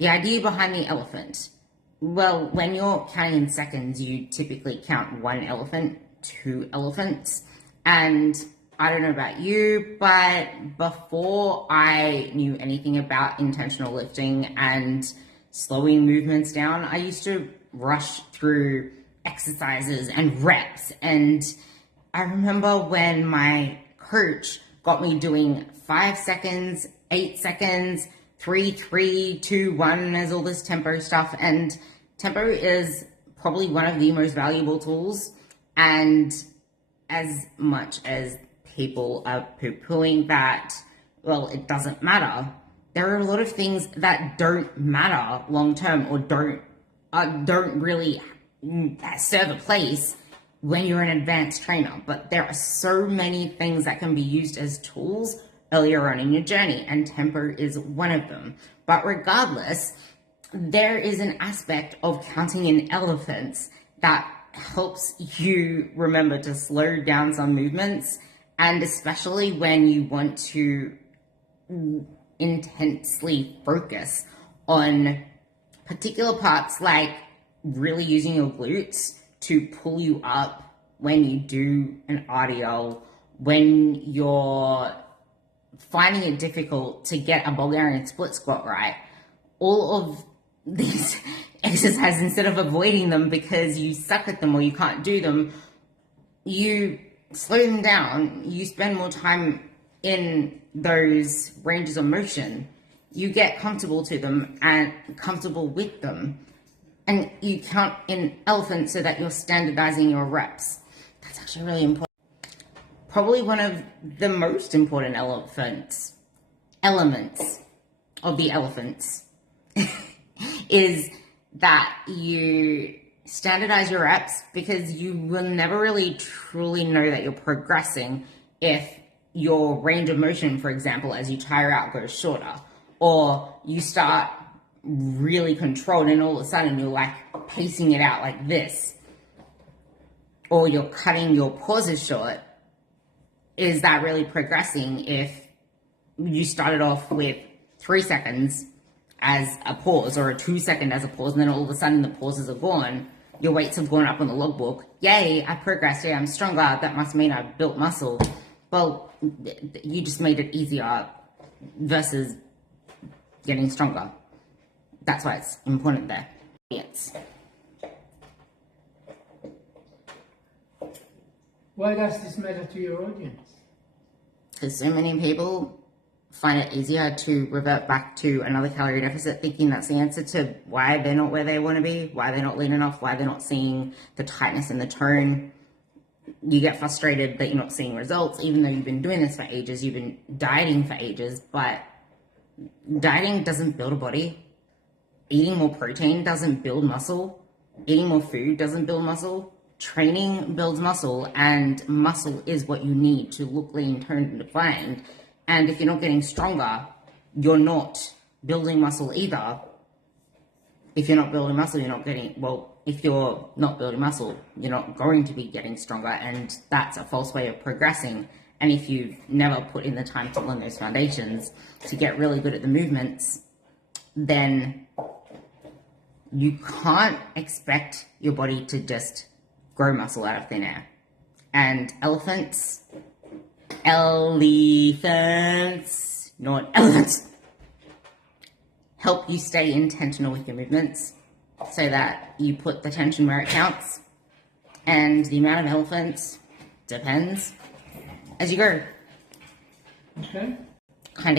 The idea behind the elephant. Well, when you're counting in seconds, you typically count one elephant, two elephants. And I don't know about you, but before I knew anything about intentional lifting and slowing movements down, I used to rush through exercises and reps. And I remember when my coach got me doing 5 seconds, 8 seconds, 3, 3, 2, 1, there's all this tempo stuff. And tempo is probably one of the most valuable tools. And as much as people are poo-pooing that, well, it doesn't matter, there are a lot of things that don't matter long-term or don't really serve a place when you're an advanced trainer. But there are so many things that can be used as tools earlier on in your journey, and tempo is one of them. But regardless, there is an aspect of counting in elephants that helps you remember to slow down some movements, and especially when you want to intensely focus on particular parts, like really using your glutes to pull you up when you do an RDL, when you're finding it difficult to get a Bulgarian split squat right. All of these exercises, instead of avoiding them because you suck at them or you can't do them, you slow them down, you spend more time in those ranges of motion, you get comfortable to them and comfortable with them, and you count in elephants so that you're standardizing your reps. That's actually really important. Probably one of the most important elements of the elephants is that you standardize your reps, because you will never really truly know that you're progressing if your range of motion, for example, as you tire out, goes shorter, or you start really controlled and all of a sudden you're like pacing it out like this, or you're cutting your pauses short. Is that really progressing if you started off with 3 seconds as a pause or a 2 second as a pause, and then all of a sudden the pauses are gone, your weights have gone up on the logbook? Yay, I progressed, yeah, I'm stronger, that must mean I've built muscle. Well, you just made it easier versus getting stronger. That's why it's important there. Yes. Why does this matter to your audience? Because so many people find it easier to revert back to another calorie deficit, thinking that's the answer to why they're not where they want to be, why they're not lean enough, why they're not seeing the tightness and the tone. You get frustrated that you're not seeing results, even though you've been doing this for ages, you've been dieting for ages, but dieting doesn't build a body. Eating more protein doesn't build muscle. Eating more food doesn't build muscle. Training builds muscle, and muscle is what you need to look lean, toned, and defined. And if you're not getting stronger, you're not building muscle either. If you're not building muscle, you're not getting, well, if you're not building muscle, you're not going to be getting stronger, and that's a false way of progressing. And if you've never put in the time to learn those foundations to get really good at the movements, then you can't expect your body to just grow muscle out of thin air. And elephants, not elephants, help you stay intentional with your movements so that you put the tension where it counts. And the amount of elephants depends as you go. Okay. Kind of